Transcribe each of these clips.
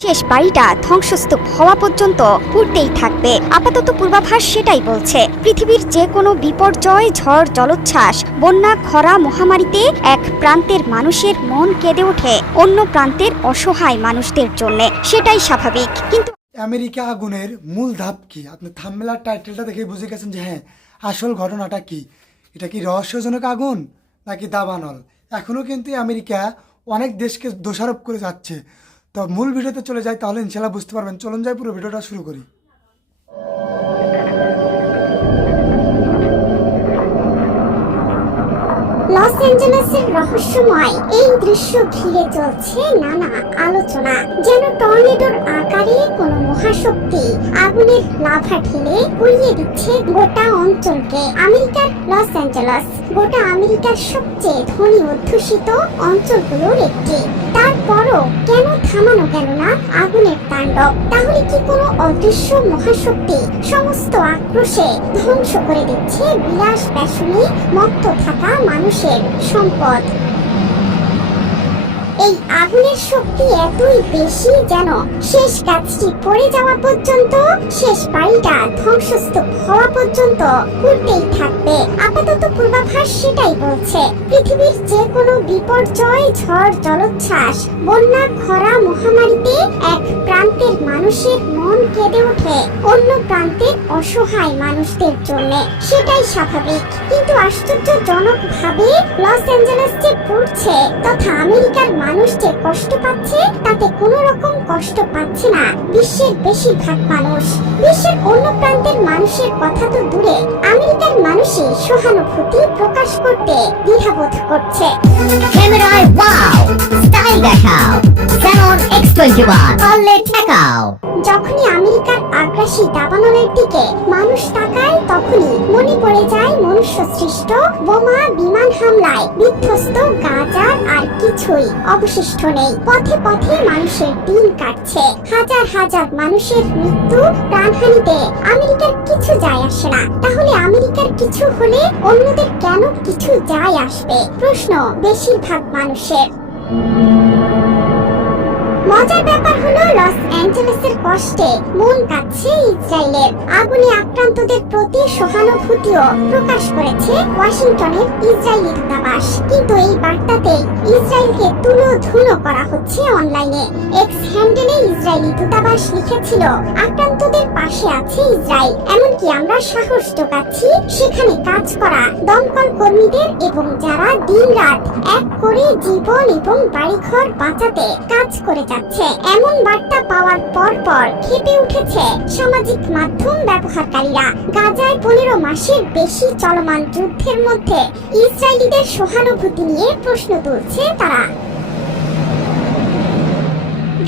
শেষ বাড়িটা ধ্বংসস্তূপ হওয়া পর্যন্ত পুড়তেই থাকবে। আপাতত পূর্বাভাস সেটাই বলছে। পৃথিবীর যে কোনো বিপর্যয়, ঝড়, জলোচ্ছ্বাস, বন্যা, খরা, মহামারীতে এক প্রান্তের মানুষের মন কেঁদে ওঠে অন্য প্রান্তের অসহায় মানুষদের জন্য। সেটাই স্বাভাবিক। কিন্তু আমেরিকা আগুনের মূল ধাপ কি? আপনি থাম্বেলার টাইটেলটা দেখে বুঝে গেছেন যে হ্যাঁ আসল ঘটনাটা কি? এটা কি রহস্যজনক আগুন নাকি দাবানল? এখনও কিন্তু আমেরিকা অনেক দেশকে দোষারোপ করে যাচ্ছে। তো মূল ভিডিওতে চলে যাই, তাহলে ইনশাল্লাহ বুঝতে পারবেন। চলুন যাই, পুরো ভিডিওটা শুরু করি। লস অ্যাঞ্জেলেসের রহস্যময় এই দৃশ্য ঘিরে চলছে নানা আলোচনা। যেন টর্নেডোর আকারে কোনো মহাশক্তি আগুনের লাভা ঠেলে উড়িয়ে দিচ্ছে গোটা অঞ্চলকে। আমেরিকার লস অ্যাঞ্জেলেস গোটা আমেরিকার সবচেয়ে ধনী অধ্যুষিত অঞ্চলগুলোর একটি। তারপরও কেন থামানো গেল না আগুনের তাণ্ডব তাহলে কি কোনো অদৃশ্য মহাশক্তি সমস্ত আক্রোশে ধ্বংস করে দিচ্ছে? বিলাস ব্যাসনে মত্ত থাকা মানুষের সম্পদ। আগুনের শক্তি এতই বেশি যেন শেষ গাছটি পড়ে যাওয়া পর্যন্ত, শেষ বাড়িটা ধ্বংসস্তূপ হওয়া পর্যন্ত ঘুরতেই থাকবে। আপাতত পূর্বাভাস সেটাই বলছে। পৃথিবীর যে কোনো বিপর্যয়, ঝড়, জলোচ্ছ্বাস, বন্যা, খরা, মহামারীতে এক প্রান্তের মানুষের মন কেঁদে ওঠে অন্য প্রান্তের অসহায় মানুষদের জন্য। সেটাই স্বাভাবিক। কিন্তু আশ্চর্যজনক ভাবে লস অ্যাঞ্জেলেস যে পড়ছে তথা আমেরিকার মানুষ কষ্ট পাচ্ছে, তাতে কোনো রকম কষ্ট পাচ্ছে না। বিশ্বের বেশিরভাগ মানুষ, বিশ্বের অন্য প্রান্তের মানুষের কথা তো দূরে। আমেরিকার মানুষই সহানুভূতি প্রকাশ করতে দ্বিধাবোধ করছে। ক্যামেরায় ওয়াও স্টাইল দেখাও। ক্যানন X21 পারলে ঠেকাও যখনই আমেরিকার আগ্রাসী দাবানলের দিকে মানুষ তাকায়, তখনই মনে পড়ে যায় মনুষ্য সৃষ্ট বোমা, বিমান হামলায় বিধ্বস্ত গাজার আর কিছুই অবশিষ্ট নেই। পথে পথে মানুষের দিন কাটছে। হাজার হাজার মানুষের মৃত্যু প্রাণহানিতে আমেরিকার কিছু যায় আসে না। তাহলে আমেরিকার কিছু হলে অন্যদের কেন কিছু যায় আসবে? প্রশ্ন বেশিরভাগ মানুষের। মজার ব্যাপার হলো, লস অ্যাঞ্জেলেসের কষ্টে মন কাচ্ছে ইসরায়েলের। আগুনে আক্রান্তদের প্রতি সহানুভূতিও প্রকাশ করেছে ওয়াশিংটনের ইসরায়েলি দূতাবাস। কিন্তু এই বার্তাতে ইসরায়েলকে তুলো ধুলো করা হচ্ছে অনলাইনে। এক্স হ্যান্ডেলে ইসরায়েলি দূতাবাস লিখেছিল, আক্রান্তদের পাশে আছে ইসরায়েল। আমরা সাহস জোগাচ্ছি সেখানে কাজ করা দমকল কর্মীদের এবং যারা দিনরাত এক করে জীবন এবং বাড়িঘর বাঁচাতে কাজ করে যাচ্ছে। এমন বার্তা পাওয়ার পর পর খেপে উঠেছে সামাজিক মাধ্যম ব্যবহারকারীরা। গাজায় পনেরো মাসের বেশি চলমান যুদ্ধের মধ্যে ইসরায়েলিদের সহানুভূতি নিয়ে প্রশ্ন তুলছে তারা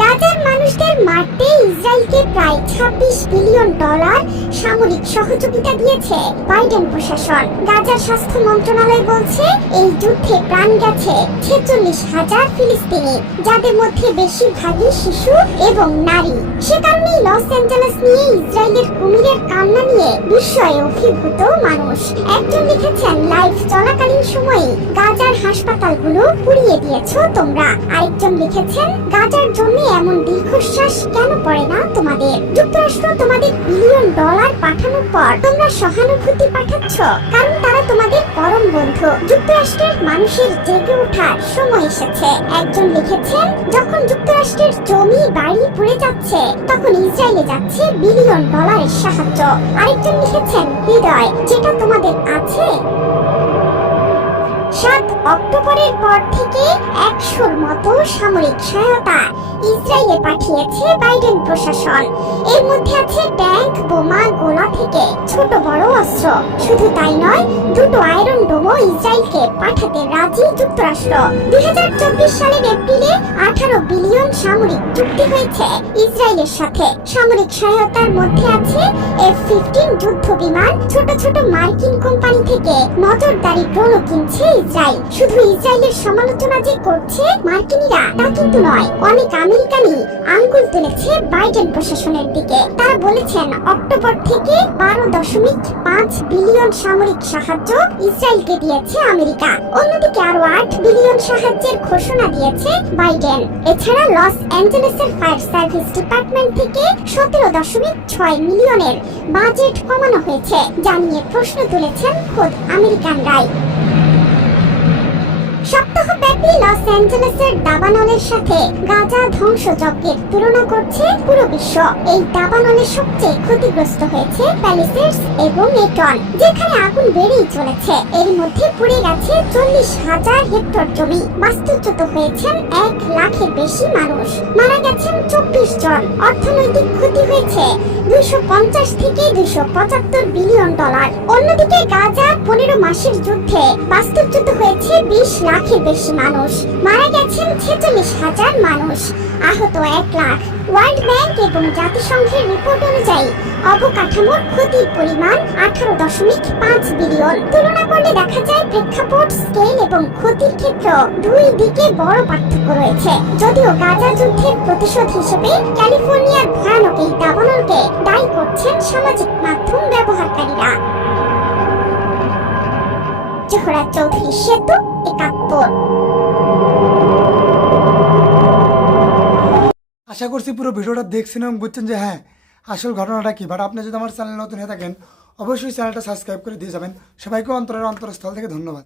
গাজার মানুষদের মারতে ইসরায়েলকে প্রায় ২৬ বিলিয়ন ডলার সামরিক সহযোগিতা দিয়েছে বাইডেন প্রশাসন। গাজার স্বাস্থ্য মন্ত্রণালয় বলছে, এই যুদ্ধে প্রাণ গেছে ছেচল্লিশ হাজার ফিলিস্তিনি, যাদের মধ্যে বেশিরভাগই শিশু এবং নারী। সে কারণেই লস অ্যাঞ্জেলেস নিয়ে ইসরায়েলের কুমিরের কান্না নিয়ে বিস্ময়ে অভিভূত মানুষ। একজন লিখেছেন লাইভ চলাকালীন সময়ে গাজার হাসপাতালগুলো পুড়িয়ে দিয়েছ তোমরা। আরেকজন লিখেছেন, গাজার জন্য এমন দীর্ঘশ্বাস কেন পড়ে না তোমাদের। যুক্তরাষ্ট্র তোমাদের বিলিয়ন ডলার পাঠানোর পর তোমরা সহানুভূতি পাঠাচ্ছ, কারণ তারা তোমাদের পরম বন্ধু। যুক্তরাষ্ট্রের মানুষের জেগে ওঠার সময় এসেছে। একজন লিখেছেন, যখন যুক্তরাষ্ট্রের জমি বাড়ি পুড়ে যাচ্ছে, তখন ইসরায়েলে যাচ্ছে বিলিয়ন ডলারের সাহায্য। আরেকজন লিখেছেন, হৃদয়, যেটা তোমাদের আছে? সাত অক্টোবরের পর থেকে একশোর মতো সামরিক সহায়তা ইসরায়েলে পাঠিয়েছে বাইডেন প্রশাসন। এর মধ্যে আছে ট্যাঙ্ক, বোমা, গোলা থেকে ছোট বড় অস্ত্র। শুধু তাই নয়, দুটো আয়রন ডোমও ইসরায়েলকে পাঠাতে রাজি যুক্তরাষ্ট্র। দুই হাজার চব্বিশ সালের এপ্রিলে আঠারো বিলিয়ন সামরিক চুক্তি হয়েছে ইসরায়েলের সাথে। সামরিক সহায়তার মধ্যে আছে এফ ফিফটিন যুদ্ধ বিমান ছোট ছোট মার্কিন কোম্পানি থেকে নজরদারি ড্রোনও কিনছে ইসরায়েল। শুধু ইসরায়েলের সমালোচনা যে করছে মার্কিনিরা তা কিন্তু নয়। অনেক আমেরিকানই আঙ্গুল তুলেছে বাইডেন প্রশাসনের দিকে। তারা বলেছেন, অক্টোবর থেকে বারো দশমিক পাঁচ বিলিয়ন সামরিক সাহায্য ইসরায়েলকে দিয়েছে আমেরিকা। অন্যদিকে আরও আট বিলিয়ন সাহায্যের ঘোষণা দিয়েছে বাইডেন। এছাড়া লস অ্যাঞ্জেলেসের ফায়ার সার্ভিস ডিপার্টমেন্ট থেকে সতেরো দশমিক ছয় মিলিয়নের বাজেট কমানো হয়েছে, যা নিয়ে প্রশ্ন তুলেছেন খোদ আমেরিকানরাই। সপ্তাহ সপ্তাহব্যাপী লস অ্যাঞ্জেলেসের দাবানলের সাথে গাজা ধ্বংসযজ্ঞের তুলনা করছে পুরো বিশ্ব। এই দাবানলে সবচেয়ে ক্ষতিগ্রস্ত হয়েছে প্যালিসেডস এবং এটন, যেখানে আগুন বেড়েই চলেছে। এর মধ্যে পুড়ে গেছে চল্লিশ হাজার হেক্টর জমি। বাস্তুচ্যুত হয়েছেন এক লাখের বেশি মানুষ। মারা গেছেন চব্বিশ জন। অর্থনৈতিক ক্ষতি হয়েছে দুইশো পঞ্চাশ থেকে দুইশো পঁচাত্তর বিলিয়ন ডলার। অন্যদিকে গাজা পনেরো মাসের যুদ্ধে বাস্তুচ্যুত হয়েছে বিশ লাখের বেশি মানুষ। মারা গেছেন ছেচল্লিশ হাজার মানুষ। আহত এক লাখ। ওয়ার্ল্ড ব্যাংক এবং জাতিসংঘের রিপোর্ট অনুযায়ী অবকাঠামোর ক্ষতির পরিমাণ আঠারো দশমিক পাঁচ বিলিয়ন। তুলনা করলে দেখা যায় প্রেক্ষাপট, স্কেল এবং ক্ষতির ক্ষেত্র দুই দিকে বড় পার্থক্য রয়েছে। যদিও গাজা যুদ্ধের প্রতিশোধ হিসেবে ক্যালিফোর্নিয়ার ভয়ানক এই দাবানলকে দায়ী করছেন সামাজিক মাধ্যম ব্যবহারকারীরা। জোহরা চৌধুরী, সেতু আশা করছি পুরো ভিডিওটা দেখছেন এবং বুঝছেন যে হ্যাঁ আসল ঘটনাটা কি? বাট আপনি যদি আমার চ্যানেল নতুন হয়ে থাকেন, অবশ্যই চ্যানেলটা সাবস্ক্রাইব করে দিয়ে যাবেন। সবাইকে অন্তরের অন্তরস্থল থেকে ধন্যবাদ।